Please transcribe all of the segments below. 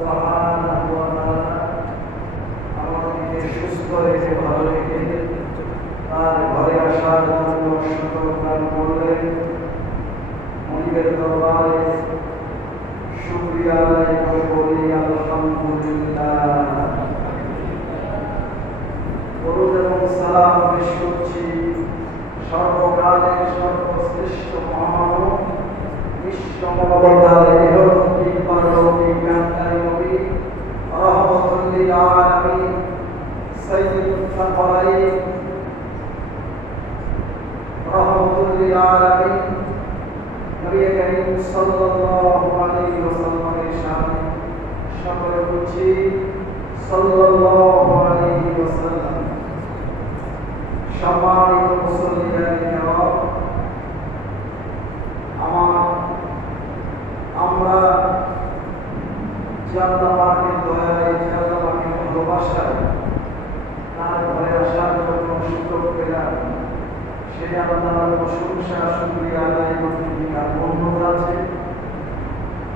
সুবহানাহু ওয়া তাআলা আমাদেরকে সুস্থ রেখে ভালো রেখে তার ঘরে আসার জন্য সুযোগ দান করলেন। মনিবের দরবারে শুকরিয়া আদায় করে বলি আলহামদুলিল্লাহ। দরুদ এবং সালাম পেশ করছি সর্বকালের সর্বশ্রেষ্ঠ মহামানব বিশ্ব মানবতার ইহলৌকিক পারলৌকিক জ্ঞানকারী নবী রাহমাতুল লিল আলামিন সাইয়্যিদুস সাফারাইন রাহমাতুল লিল আলামিন নবী করিম সাল্লাল্লাহু আলাইহি ওয়াসাল্লামের শানে সকলে বলছি সাল্লাল্লাহু আলাইহি ওয়াসাল্লাম। সম্মানিত মুসল্লিয়ানে কেরাম, আমরা যে আল্লাহ পাকের দয়ায়, যে আল্লাহ পাকের ভালোবাসায় তার ঘরে আসার জন্য সুযোগ পেলাম, সেটা আল্লাহর প্রশংসা শুকরিয়া আদায় করতে তার পূর্ণতা আছে,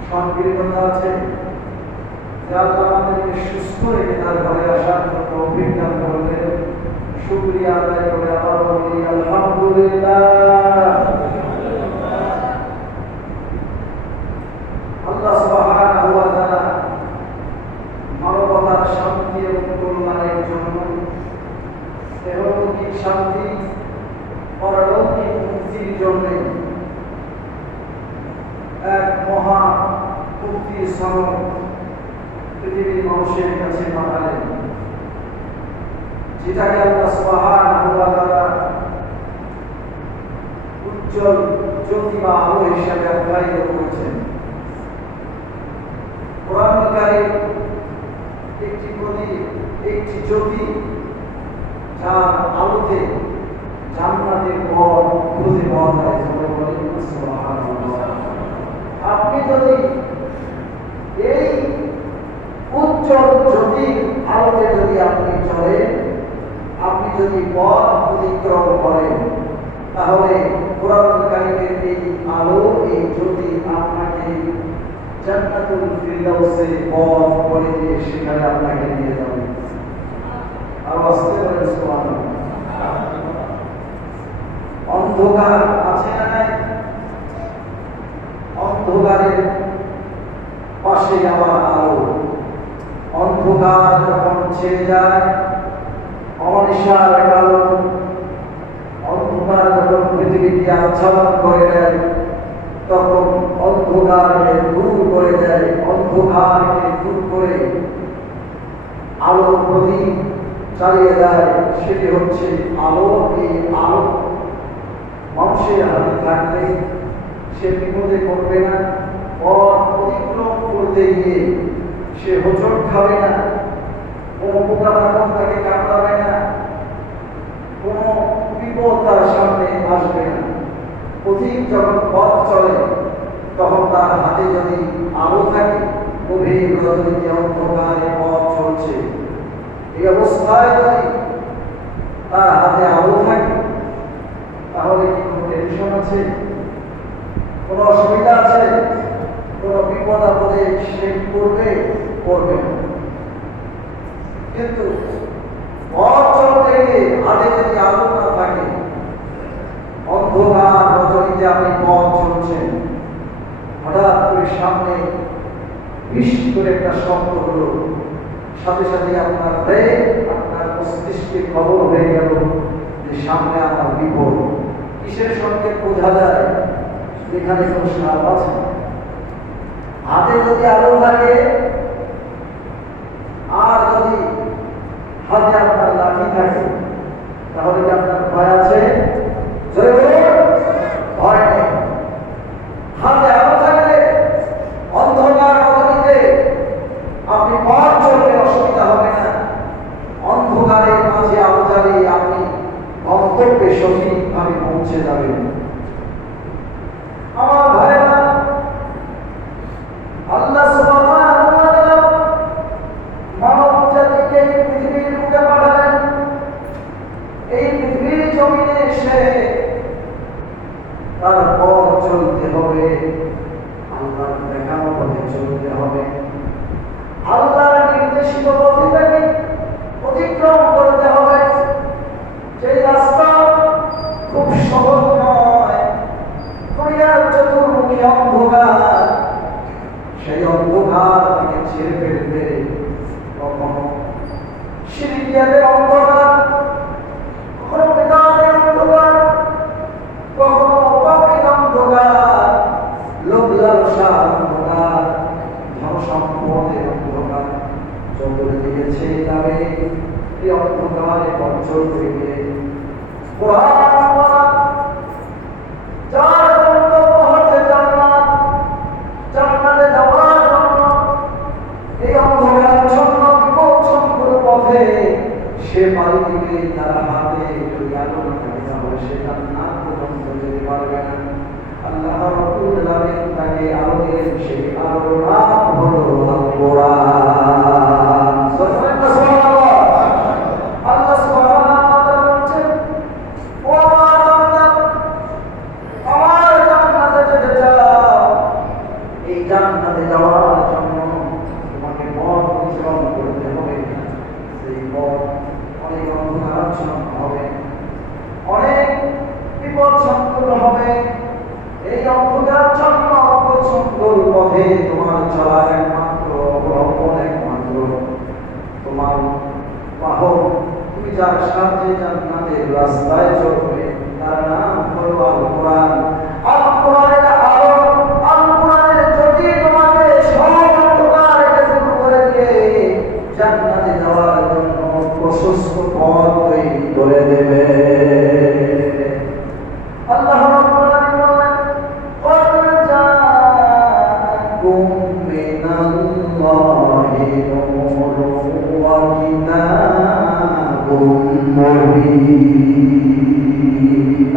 সংকীর্ণতা আছে। যে আল্লাহ আমাদেরকে সুস্থ রেখে তার ঘরে আসার জন্য অভিজ্ঞান করলেন, শুকরিয়া আদায় করে আবার বলি আলহামদুলিল্লাহ। আল্লাহ সুবহানাহু ওয়া তাআলা মানবতার শান্তি এবং কল্যাণের জন্য ইহলৌকিক শান্তি, পরলৌকিক মুক্তির জন্য এক মহা মুক্তির সনদ পৃথিবীর মানুষের কাছে পাঠালেন, যেটাকে আল্লাহ সুবহানাহু ওয়া তাআলা উজ্জ্বল জ্যোতি বা আলো হিসাবে আখ্যায়িত করেছেন। কোরআনুল কারীম একটি জ্যোতি, যার আলোতে জান্নাতের পথ খুঁজে পাওয়া যায়। সুবহানাল্লাহ। আপনি যদি এই উজ্জ্বল জ্যোতির আলোতে যদি আপনি চলেন, আপনি যদি পথ অতিক্রম করেন, তাহলে কোরআনুল কারীমের এই আলো, এই জ্যোতি আপনাকে জান্নাতুল ফিরদাউসের পথ করে দিয়ে সেখানে আপনাকে নিয়ে যাবে। আর আসতে পারেন সুবহানাল্লাহ। অন্ধকার আছে না নাই? অন্ধকারের পাশে আবার আলো। অন্ধকার যখন ছেড়ে যায়, অনিশার কালো অন্ধকার যখন পৃথিবীকে আচ্ছাদন করে দেয়, তখন অন্ধকারকে দূর করে দেয়, অন্ধকারকে দূর করে আলো প্রদীপ চালিয়ে দেয়। সেটি হচ্ছে আলো। এই আলো মানুষের হাতে থাকলে সে বিপদে পড়বে না, পথ অতিক্রম করতে গিয়ে সে হোঁচট খাবে না, কোনো পোকামাকড় তাকে কামড়াবে না, কোনো বিপদ তার সামনে আসবে না। পথিক যখন পথ চলে, তখন তার হাতে যদি আলো থাকে, গভীর রজনীতে অন্ধকারে পথ চলছে, এই অবস্থায় যদি তার হাতে আলো থাকে, তাহলে কি কোনো টেনশন আছে? কোনো অসুবিধা আছে? কোনো বিপদ আপদে সে করবে না। কিন্তু পথ চলতে গিয়ে হাতে যদি আলো না থাকে, অন্ধকার রজনীতে আপনি পথ চলছেন, হঠাৎ করে সামনে বিশ করে একটা শব্দ হলো, সাথে সাথে আপনার ব্রেন, আপনার মস্তিষ্কে খবর হয়ে গেল যে সামনে আপনার বিপদ। কিসের সঙ্গে বোঝা যায়? এখানে কোনো সাপ আছে। হাতে যদি আলো থাকে, আর যদি হাতে আপনার লাঠি থাকে, তাহলে কি আপনার ভয় আছে? ভয় নেই। হাতে আলো থাকলে অন্ধকার রজনীতে আপনি পথ চললে অসুবিধা হবে না। অন্ধকারের মাঝে আলো জ্বালিয়ে আপনি গন্তব্যে সঠিকভাবে পৌঁছে যাবেন। আমার ভাইরা, আল্লাহ সুবহানাহু অন্ধকার তাকে ছেড়ে ফেলবে, কখনো শিরকিয়াতের অন্ধকার, কখনো বেদাতের অন্ধকার, কখনো পাপের অন্ধকার, লোভ লালসার অন্ধকার, ধন সম্পদের অন্ধকার, চতুর্দিকে ছেয়ে যাবে এই অন্ধকারে অঞ্চল থেকে। যার গন্তব্য হচ্ছে জান্নাত, জান্নাতে যাওয়ার জন্য এই অন্ধকারাচ্ছন্ন বিপদসঙ্কুল পথে সে পাড়ি দিবে, তার হাতে যদি আলো থাকে তাহলে সে জান্নাত পর্যন্ত যেতে পারবে না। আল্লাহ রাব্বুল আলামিন তাকে আলো দিলেন, সেই আলোর নাম হলো আল কোরআন। সুবহানাল্লাহ। আল্লাহ সুবহানাহু ওয়া তাআলা বলেন, ও আমার বান্দা, আমার জান্নাতে যেতে চাও, এই জান্নাতে যাওয়ার জন্য তোমাকে পথ অনুসরণ করতে হবে। সেই পথ অনেক অন্ধকারাচ্ছন্ন হবে, অনেক বিপদসঙ্কুল হবে। এই অন্ধকারাচ্ছন্ন বিপদসঙ্কুল পথে তোমার চলা একমাত্র অবলম্বন, একমাত্র তোমার বাহন, তুমি যার সাথে জান্নাতের রাস্তায় চলবে, তার নাম হলো আল কোরআন। আল কোরআনের আলো, আল কোরআনের জ্যোতি তোমাকে সব অন্ধকার দূর করে দিয়ে জান্নাতে যাওয়ার জন্য প্রশস্ত পথ তৈরি করে দেবে। আল্লাহ রাব্বুল আলামিন বলেন, قد جاءكم من الله نور وكتاب مبين।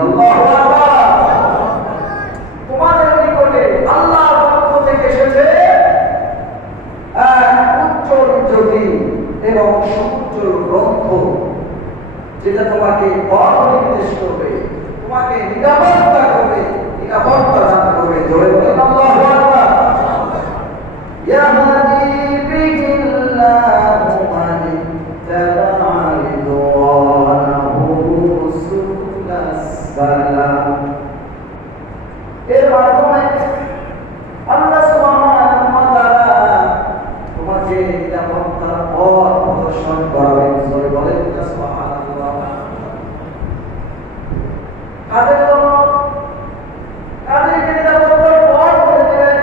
আল্লাহু আকবার। তোমাদের নিকটে আল্লাহর পক্ষ থেকে এসেছে এক উজ্জ্বল জ্যোতি এবং সুউজ্জ্বল গ্রন্থ, যেটা তোমাকে পথ নির্দেশ করবে, তোমাকে নিরাপত্তা করবে, নিরাপত্তা দান করবে। জোরে বলেন আল্লাহু আকবার। ইয়াহদি বিহিল্লাহু মান ইত্তাবা রিদওয়ানাহু সুবুলাস সালাম। এর মাধ্যমে আল্লাহ সুবহানাহু ওয়া তাআলা তোমাকে নিরাপত্তার পথ প্রদর্শন করাবেন। জোরে বলেন সুবহানাল্লাহ। কাদের জন্য? কাদেরকে নিরাপত্তার পথ করে দেবেন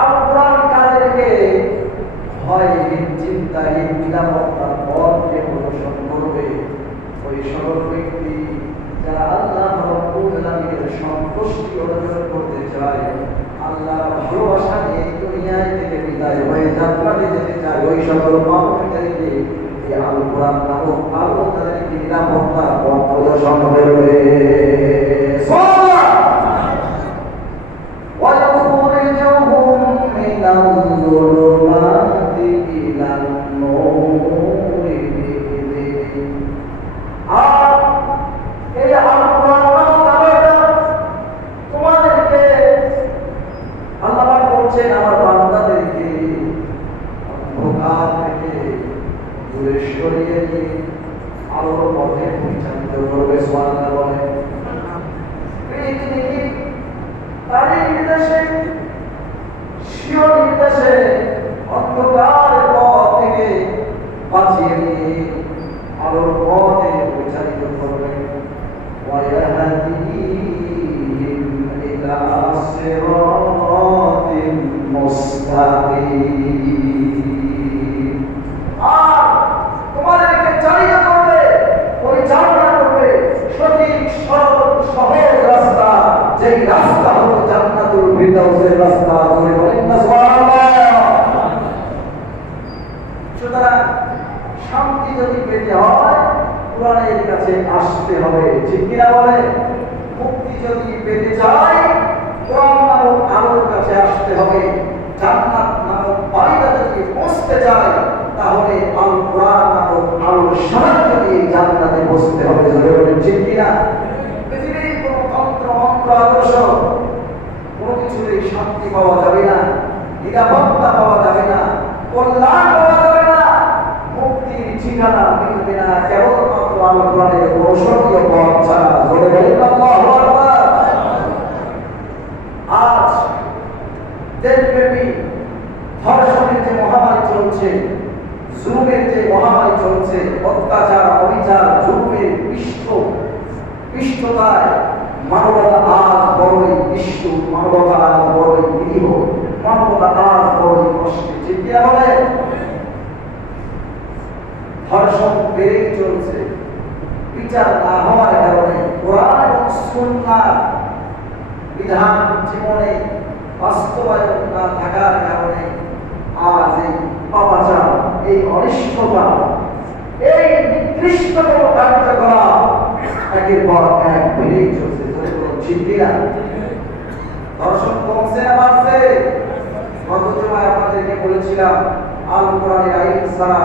আল কোরআন, কাদেরকে ভয়হীন, চিন্তাহীন নিরাপত্তার পথকে প্রদর্শন করবে। ওই সকল ব্যক্তি যারা আল্লাহ রাব্বুল আলামিনের সন্তুষ্টি অর্জন করতে চায়, আল্লাহর ভালোবাসা নিয়ে দুনিয়ায় থেকে বিদায় হয়ে জান্নাতে যেতে চায়, ওই সকল মানুষদেরকে এই আল কোরআন নামক আলো তাদেরকে নিরাপত্তার পথ প্রদর্শন করবে। ويخرجهم من الظلمات إلى النور بإذنه। আর এই আল কোরআন নামক আলোটা তোমাদেরকে আল্লাহ পাক বলছেন, আমার বান্দাদেরকে অন্ধকার থেকে দূরে সরিয়ে নিয়ে আলোর পথে পরিচালিত করবে। সুবহানাল্লাহ বলে। তারই নির্দেশে, স্বীয় নির্দেশে অন্ধকারের পথ থেকে বাঁচিয়ে নিয়ে আলোর পথে পরিচালিত করবে। ওয়ায়াহদিহিম ইলা সিরাতিম মুস্তাকিম। আর তোমাদেরকে চালিত করবে, পরিচালনা করবে সঠিক সরল সহজ রাস্তা, যেই রাস্তা হলো জান্নাতুল ফিরদাউসের রাস্তা। জোরে বলেন না সুবহানাল্লাহ। সুতরাং শান্তি যদি পেতে হয় কোরআনের কাছে আসতে হবে, ঠিক কিনা বলে? মুক্তি যদি পেতে চাই কোরআন নামক আলোর কাছে আসতে হবে। জান্নাত নামক বাড়িটা যদি পৌঁছতে চাই তাহলে আল কোরআন নামক আলোর সাহায্য দিয়ে জান্নাতে পৌঁছতে হবে। জোরে বলেন ঠিক কিনা? পৃথিবীর কোনো তন্ত্র মন্ত্র আদর্শ কোনো কিছুতেই শান্তি পাওয়া যাবে না, নিরাপত্তা পাওয়া যাবে না, কল্যাণ পাওয়া যাবে না, মুক্তির ঠিকানা মিলবে না কেবলমাত্র আল কোরআনের ঔষধীয় পথ ছাড়া। জোরে বলেন আল্লাহু আকবার। আজ দেশব্যাপী ধর্ষণ চলছে, জুলুমের যে মহামারী চলছে, অত্যাচার, অবিচার, জুলুমের পৃষ্ঠতায় মানবতা আজ বড়ই নিষ্ঠুর, মানবতা আজ বড়ই নিরীহ, মানবতা আজ বড়ই কষ্টে। ঠিক কি বলে? ধর্ষণ বেড়েই চলছে। বিচার না হওয়ার কারণে, কোরআন এবং সুন্নাহর বিধান জীবনে বাস্তবায়ন না থাকার কারণে আজ এই পাপাচার, এই অনিষ্টতা, এই নিকৃষ্টতম কার্যকলাপ একের পর এক বেড়েই চলছে। ঠিক কিনা? ধর্ষণ কমছে না বাড়ছে? গত জুমায় আপনাদেরকে বলেছিলাম, আল কোরআনের আইন ছাড়া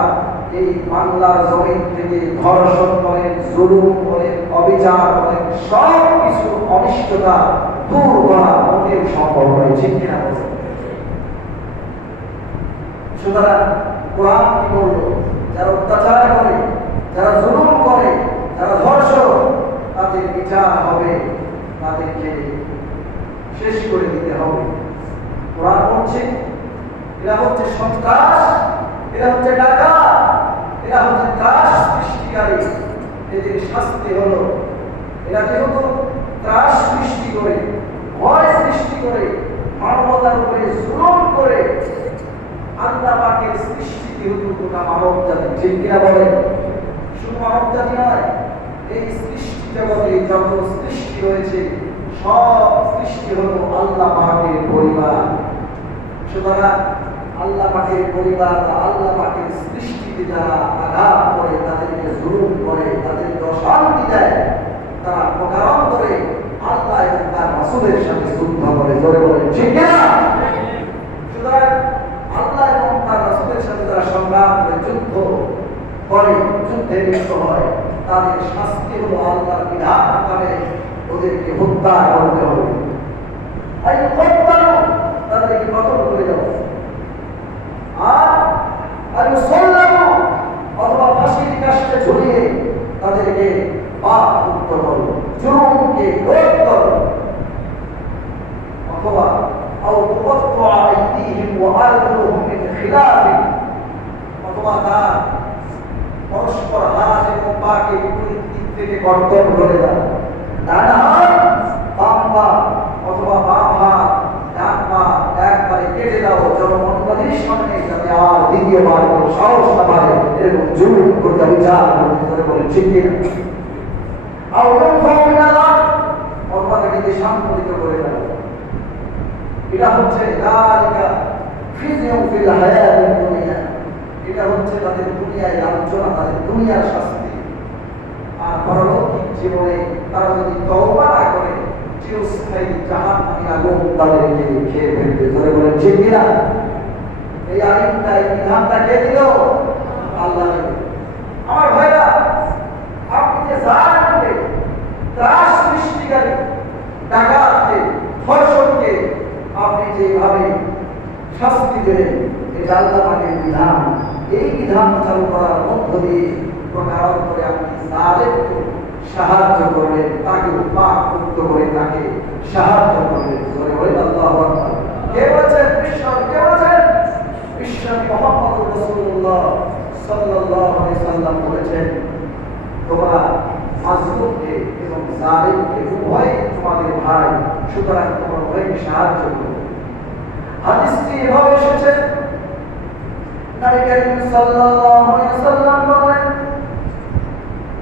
এই বাংলার জমিন থেকে ধর্ষণ বলেন, জুলুম বলেন, অবিচার বলেন, সব কিছু অনিষ্টতা দূর করা মোটেও সম্ভব নয়। ঠিক কিনা? সুতরাং কোরআন কি বলল? যারা অত্যাচার করে, যারা জুলুম করে, যারা ধর্ষণ, তাদের বিচার হবে, তাদেরকে শেষ করে দিতে হবে। কোরআন বলছে এরা হচ্ছে সন্ত্রাস, এরা হচ্ছে ডাকাত, এরা হচ্ছে ত্রাস সৃষ্টিকারী, এদের শাস্তি হলো, এরা যেহেতু ত্রাস সৃষ্টি করে, ভয় সৃষ্টি করে, মানবতার উপরে জুলুম করে, আল্লাহ পাকের সৃষ্টি যেহেতু গোটা মানব জাতি। ঠিক কিনা বলে? শুধু মানব জাতি নয়, এই সৃষ্টি জগতে যত সৃষ্টি হয়েছে সব সৃষ্টি হলো আল্লাহ পাকের পরিবার। সুতরাং আল্লাহ পাকের পরিবার বা আল্লাহ পাকের সৃষ্টিতে যারা আঘাত করে, তাদেরকে জুলুম করে, তাদেরকে অশান্তি দেয়, তারা প্রকারান্তরে আল্লাহ এবং তার রাসূলের সাথে যুদ্ধ করে। জোরে বলে ঠিক না? সুতরাং আল্লাহ এবং তার রাসূলের সাথে যারা সংগ্রাম করে, যুদ্ধ করে, যুদ্ধে লিপ্ত হয়, তাদের শাস্তি হলো আল্লাহর বিধান মোতাবেক ওদেরকে হত্যা করতে হবে। তাদেরকে কতল করে দেব, আর অথবা ফাঁসির কাষ্ঠে ঝুলিয়ে তাদেরকে পাপ মুক্ত করো, জুলুমকে রোধ করো, অথবা অথবা তার পরস্পর হাত এবং পাকে বিপরীত দিক থেকে কর্তন করে দাও। ডান হাত বাম পা অথবা বাম হাত ডান পা একবারে কেটে দাও, জনমণ্ডলীর সামনে যাতে আর দ্বিতীয়বার কোনো সাহস না পারে এরকম জুলুম করতে বিচার করতে বলে। ঠিক কিনা? অথবা তাকে সান্ত্বনিত করে দাও। এটা হচ্ছে এটা হচ্ছে তাদের দুনিয়ায় লাঞ্ছনা, তাদের দুনিয়ার শাস্তি। আর পরলৌকিক জীবনে তারা যদি তওবা না করে, চিরস্থায়ী জাহান্নামী আগুন তাদেরকে খেয়ে ফেলবে। ধরে বলেন ঠিক কিনা? এই আইনটা, এই বিধানটা কে দিল? আল্লাহ। আমার ভাইরা, আপনি যে জালিমকে, ত্রাস সৃষ্টিকারী, ডাকাতকে, ধর্ষককে আপনি যেভাবে শাস্তি দেবেন, এটা আল্লাহ পাকের বিধান। এই বিধান চালু করার মধ্য দিয়ে প্রকারান্তরে আপনি জালেমকে সাহায্য করবেন, তাকে পাক মুক্ত করে তাকে সাহায্য করবেন। জোরে বলেন আল্লাহু আকবার। কে বলেছেন? বিশ্বনবী। কে বলেছেন? বিশ্বনবী মুহাম্মদুর রাসূলুল্লাহ সাল্লাল্লাহু আলাইহি সাল্লাম বলেছেন, তোমরা মাজলুমকে এবং জালিমকে উভয় তোমাদের ভাই, সুতরাং তোমরা উভয়কে সাহায্য করো। হাদিসটি এভাবে এসেছে, নবী করিম সাল্লাল্লাহু আলাইহি সাল্লাম বলেন,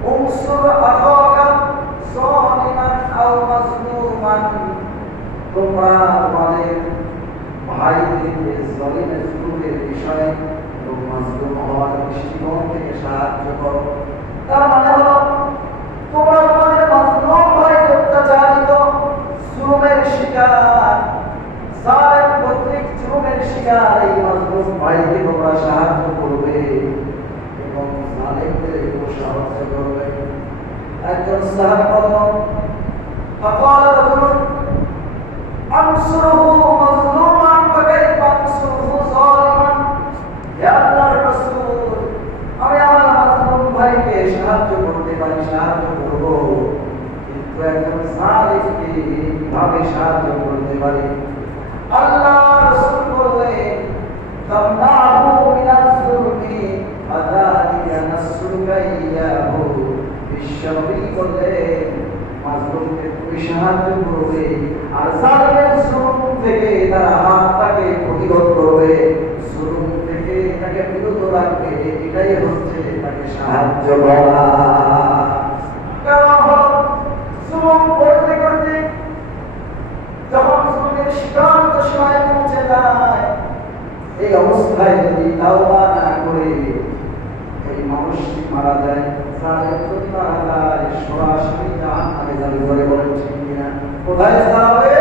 উনসুর আখাকা যালিমান আও মাজলুমান, তোমরা তোমাদের ভাইদেরকে জালিমের জুলুমের বিষয়ে এবং মাজলুম হওয়ার দৃষ্টিকোণ থেকে সাহায্য করো। তার মানে হলো তোমরা তোমাদের মাজলুম ভাই, অত্যাচারিত, জুলুমের শিকার, জালেম কর্তৃক জুলুমের শিকার এই মাজলুম ভাইকে তোমরা সাহায্য করবে এবং জালেমদেরকে সাহায্য করবে। একজন সাহাবী বললেন, فقال رجل انصره مظلوما فكيف انصره ظالما। يا الله রাসূল, আমি আমার মাজলুম ভাইকে সাহায্য করতে পারি, সাহায্য করব, কিন্তু একজন জালিমকে কিভাবে সাহায্য করতে পারি? আল্লাহ রাসূল বললেন, তামনাহু মিনাজ ইয়াহু, বিশ্বনবী বললেন মাজলুমকে তুমি সাহায্য করবে আর জালিমের জুলুম থেকে তার হাতটাকে প্রতিরোধ করবে, জুলুম থেকে তাকে বিরত রাখবে, এটাই হচ্ছে তাকে সাহায্য করা। কারণ জুলুম করতে করতে যখন জুলুমের সীমান্ত সীমায় পৌঁছে যায়, এই অবস্থায় যদি তাওবা না করে এই মানুষটি মারা যায়, জালেম যদি মারা যায়, সরাসরি জাহান্নামে যাবে। বলে বলেন ঠিক কিনা? কোথায় যাবে?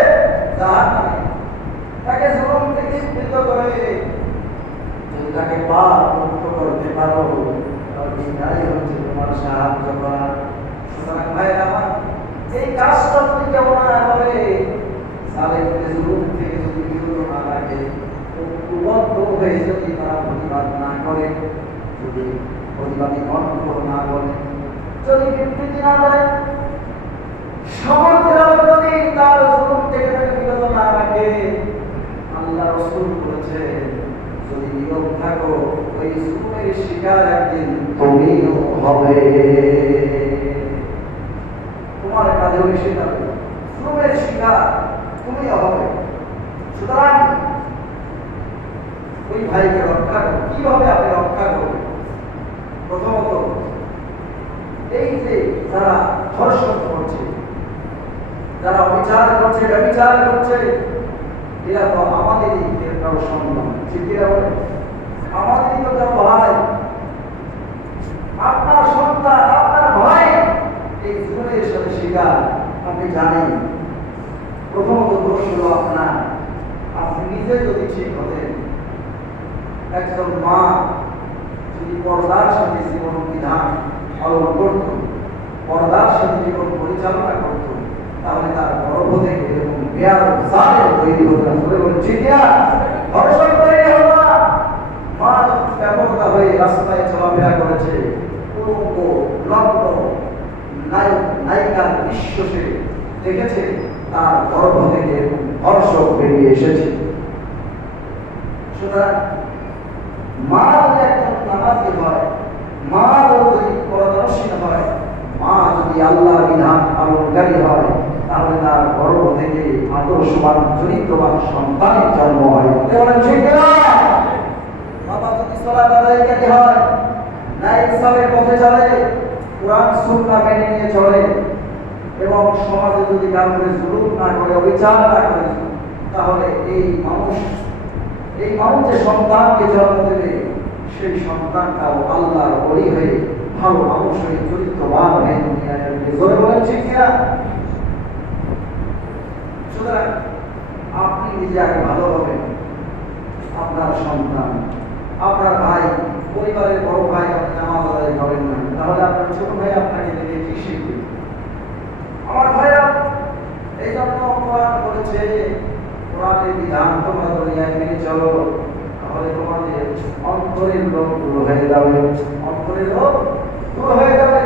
জাহান্নামে। তাকে জুলুম থেকে মুক্ত করে যদি তাকে পাপ মুক্ত করতে পারো, তাহলে এটাই হচ্ছে তোমার সাহায্য করা। সুতরাং ভাইরা আমার, এই কাজটা যদি কেউ না করে, জালেমকে জুলুম থেকে যদি বিরত না রাখে, উদ্বুদ্ধ হয়ে যদি তারা প্রতিবাদ না করে, যদি প্রতিবাদী কণ্ঠ না বলে, যদি বিবৃতি না দেয়, সমগ্র যদি তার জুলুম থেকে তাকে বিরত না রাখে, আল্লাহ রাসূল বলেছে যদি নীরব থাকো, ওই জুলুমের শিকার একদিন তুমিও হবে। তোমার কাজে ওই শিকার, জুলুমের শিকার তুমিও হবে। সুতরাং ওই ভাইকে রক্ষা করো। কিভাবে আপনি রক্ষা করবেন? প্রথমত, এই যে যারা ধর্ষণ করছে, যারা অবিচার করছে, ব্যভিচার করছে, এরা তো আমাদেরই কারো সন্তান, ঠিক এরা বলে আমাদেরই তো কারো ভাই, আপনার সন্তান, আপনার ভাই এই জীবনের সাথে শিকার। আপনি জানেন প্রথমত দোষ হলো আপনার, আপনি নিজে যদি ঠিক হতেন। একজন মা যদি পর্দার সাথে জীবন বিধান পালন করত, পর্দার সাথে জীবন পরিচালনা করত, তাহলে তার গর্ভ থেকে এরকম জালেম তৈরি হতো না। বলে বলে ঠিক না? ধর্ষণ তৈরি হলো না। মা যখন ব্যাপকতা হয়ে রাস্তায় চলাফেরা করেছে, উলঙ্গ লম্ব নায়ক নায়িকার দৃশ্য সে দেখেছে, তার গর্ভ থেকে ধর্ষক বেরিয়ে এসেছে। সুতরাং মা যদি একজন নামাজি হয়, মা যদি পরদর্শী হয়, মা যদি আল্লাহর বিধান পালনকারী হয়, তাহলে তার গর্ভ থেকে আদর্শবান চরিত্রবান সন্তানের জন্ম হয়। বাবা যদি সালাত আদায়কারী হয়, ন্যায় ইনসাফের পথে চলে, কোরআন সুন্নাহ মেনে নিয়ে চলে, এবং সমাজে যদি কাউকে জুলুম না করে, অবিচার না করে, তাহলে এই মানুষ যে সন্তানকে জন্ম দেবে, সেই সন্তানটাও আল্লাহর ওলি হয়ে ভালো মানুষ হয়ে চরিত্রবান হয়ে দুনিয়ায় আসবে। জোরে বলেন ঠিক কিনা? সুতরাং আপনি নিজে আগে ভালো হবেন, আপনার সন্তান, আপনার ভাই, পরিবারের বড় ভাই আপনি নামাজ আদায় করেন না, তাহলে আপনার ছোট ভাই আপনাকে দেখে কি শিখবে? আমার ভাইরা, এই জন্য কোরআন বলেছে, কোরআনের বিধান তোমরা দুনিয়ায় মেনে চলো, তাহলে তোমাদের অন্তরের লোক দূর হয়ে যাবে, অন্তরের লোক দূর হয়ে যাবে।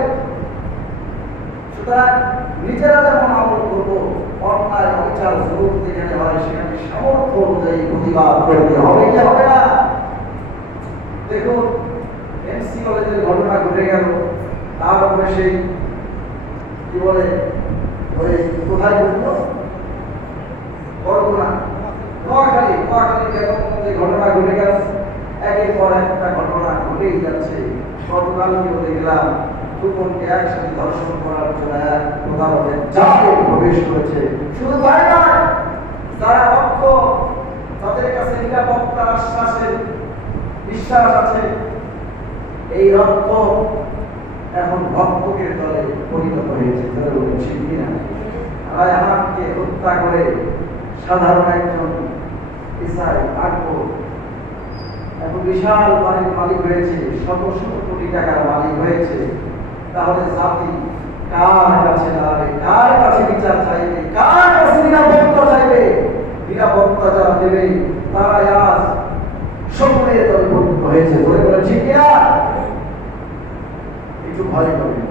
সুতরাং নিজেরা যেমন আমল করবো, অন্যায় অবিচার জরুর যেখানে হয় সেখানে সামর্থ্য অনুযায়ী প্রতিবাদ করতে হবে কি হবে না? দেখুন, এমসি কলেজের ঘটনা ঘটে গেল, তারপরে সেই কি বলে ওই কোথায় ঘটলো? বরগুনা, নোয়াখালী যে ঘটনা ঘটে গেল, একের পর একটা ঘটনা ঘটেই যাচ্ছে। গতকালকে দেখলাম দুজনকে একসাথে ধর্ষণ করার জন্য এক প্রতারকের জালে প্রবেশ করেছে। শুধু তাই নয়, যারা রক্ত, তাদের কাছে নিরাপত্তার আশ্বাসের বিশ্বাস আছে, এই রক্ত এখন ভক্তকের দলে পরিণত হয়েছে। তাদের ঠিক কিনা? রায়হানকে হত্যা করে সাধারণ একজন ইসাই আকবর এখন বিশাল বাড়ির মালিক হয়েছে, শত শত কোটি টাকার মালিক হয়েছে। তাহলে জাতি কার কাছে দাঁড়াবে? কার কাছে বিচার চাইবে? কার কাছে নিরাপত্তা চাইবে? নিরাপত্তা যারা দেবে তারা আজ সকলের দলভুক্ত হয়েছে। বলে বলে ঠিক কিনা? একটু ভয় করবে,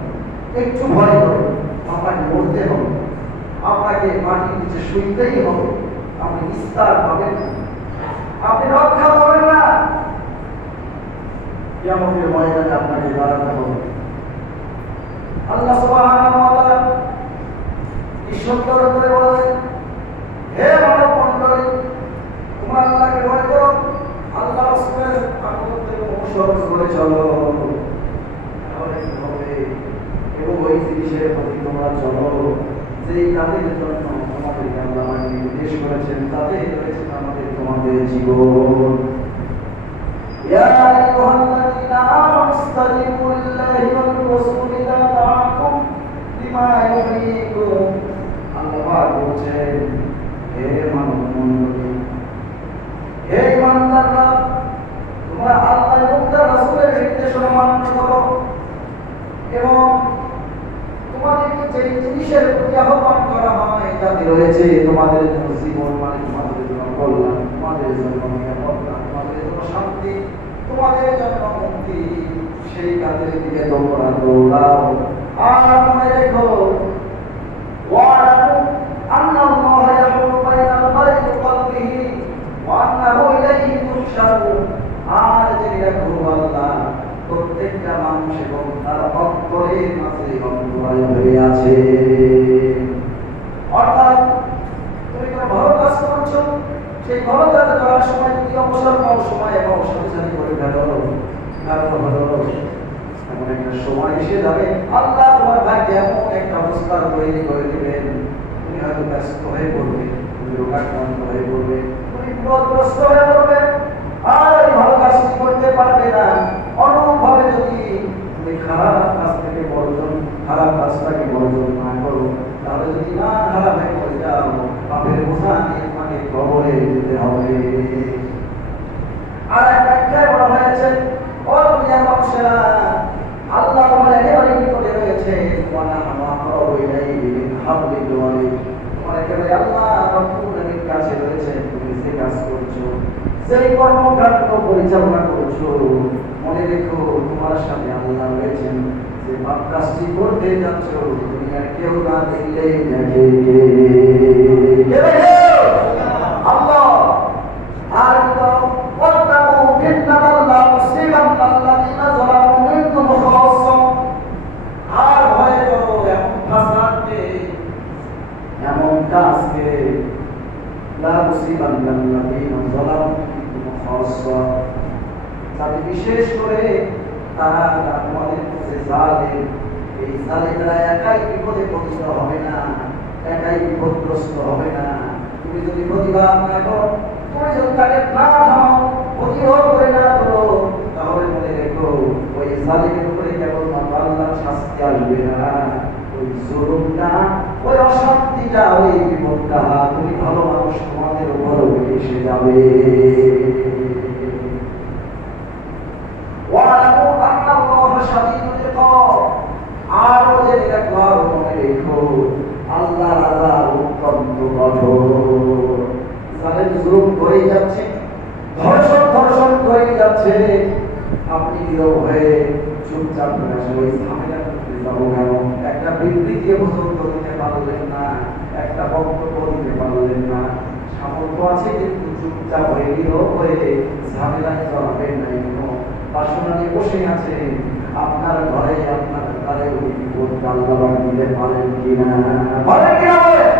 একটু ভয় করবে। আপনাকে মরতে হবে, আপনাকে মাটির নিচে শুইতেই হবে, আপনি নিস্তার পাবেন না, আপনি রক্ষা পাবেন না। কিয়ামতের ময়দানে আপনাকে দাঁড়াতে হবে। আল্লাহ সুবহানাহু ওয়া তাআলা কি সুন্দর করে বলেন, হে মানব মণ্ডলী, তোমরা আল্লাহকে ভয় করো, আল্লাহ রাসূলের আনুগত্য অনুসরণ করে চলো, তাহলে কি হবে? এবং ওই জিনিসের প্রতি তোমরা চলো যেই কাজের জন্য তোমাদেরকে আল্লাহ নির্দেশ করেছেন, তাতেই রয়েছে তোমাদের জীবন। ইয়া আইয়ুহাল্লাযীনা আমানু ইসতাজিবু লিল্লাহি ওয়ার রাসূলি ইযা দাআকুম লিমা ইউহয়িকুম। আল্লাহ বলছেন, হে মানব মণ্ডলী, হে ইমানদাররা, তোমরা আল্লাহ এবং তার রাসূলের নির্দেশনা মান্য করো এবং তোমাদেরকে যে জিনিসের প্রতি আহ্বান করা হয় তাতে রয়েছে তোমাদের জন্য জীবন, মানে তোমাদের জন্য কল্যাণ, তোমাদের জন্য নিরাপত্তা, তোমাদের জন্য শান্তি, তোমাদের জন্য মুক্তি, সেই কাজের দিকে তোমরা দৌড়াও। আর মনে রেখো, ওয়া'লামু আন্নাল্লাহা ইয়াহকুমু বাইনাল মার'i ওয়া কলবিহি ওয়া আন্নাহু ইলাইহি তুহশারুন। আর জেনে রাখো, আল্লাহ প্রত্যেকটা মানুষ এবং তার অন্তরের মাঝে অন্তরায় হয়ে আছে। অর্থাৎ তুমি কোনো ভালো কাজ করছো, সেই ভালো কাজ করার সময় যদি অবসর পাও, সময় এবং সাথে করে ফেলো, এমন একটা সময় এসে যাবে আল্লাহ তোমার ভাগ্যে এমন একটা অবস্থা তৈরি করে দেবেন, তুমি হয়তো ব্যস্ত হয়ে পড়বে, তুমি রোগাক্রান্ত হয়ে পড়বে, তুমি বিপদগ্রস্ত হয়ে পড়বে, আর ওই ভালো কাজটি করতে পারবে না। অনুরূপভাবে যদি তুমি খারাপ কাজটাকে বর্জন না করো, তাহলে যদি না খারাপ হয়ে পড়ে যাও, পাপের বোঝা নিয়ে তোমাকে কবরে যেতে হবে। আর এক ব্যাখ্যায় বলা হয়েছে, ও দুনিয়ার মানুষেরা, আল্লাহ তোমার একেবারে নিকটে রয়েছে, তোমার একেবারে আল্লাহ রব্বুল কাছে রয়েছে। তুমি যে কাজ করছো, যেই কর্মকাণ্ড পরিচালনা করছো, মনে রেখো তোমার সাথে আল্লাহ রয়েছেন। যে পাপ কাজটি করতে যাচ্ছ, দুনিয়ার কেউ না দেখলেই দেখে আল্লাহ। আর ওয়াত্তাকু ফিতনাতাল লা তুসিবান্নাল্লাযীনা যালামু মিনকুম খাসসা। আর ভয় করো এমন ফাসাদকে, এমন কাজকে, লা তুসিবান্নাল্লাযীনা যালামু মিনকুম খাসসা, যাতে বিশেষ করে তারা তোমাদের কাছে জালেম, এই জালেমরা একাই বিপদে পতিত হবে না, একাই বিপদগ্রস্ত হবে না। তুমি যদি প্রতিবাদ না করো, তুমি যদি তাকে না থামাও, প্রতিরোধ করে না করো, তাহলে মনে রেখো ওই জালেমের উপরে কেবল আল্লাহর শাস্তি আসবে না, ওই জুলুমটা, ওই অশান্তিটা, ওই বিপদটা তুমি ভালো মানুষ তোমাদের উপরও এসে যাবে। ওয়া'লামু আন্নাল্লাহা শাদীদুল ইকাব। আরো জেনে রাখো, আরো মনে রেখো, আল্লাহর আযাব অত্যন্ত কঠোর। জালেম জুলুম করেই যাচ্ছে, ধর্ষণ করেই যাচ্ছে, আপনি নীরব হয়ে চুপচাপ করে আসলে ওই ঝামেলা করতে যাবো কেন? একটা বিবৃতি পর্যন্ত দিতে পারলেন না, একটা বক্তব্য দিতে পারলেন না, সামর্থ্য আছে কিন্তু চুপচাপ হয়ে নীরব হয়ে ঝামেলায় জড়াবেন না, কেন? বাসনা নিয়ে বসে আছে, আপনার ঘরে আপনার ঘরে ওই বিপদ আল্লাহ দিতে পারেন কিনা? বলেন কিনা? বলেন।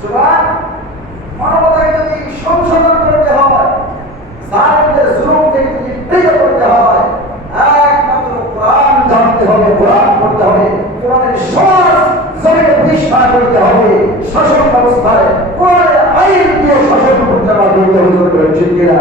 সুতরাং মানবতাকে যদি সংশোধন করতে হয়, জালেমদের জুলুম থেকে যদি নিবৃত করতে হয়, একমাত্র কোরআন জানতে হবে, কোরআন পড়তে হবে, কোরআনের সমাজ জমিনে প্রতিষ্ঠা করতে হবে, শাসন ব্যবস্থায় কোরআনের আইন দিয়ে শাসন করতে হবে। ঠিক কিনা?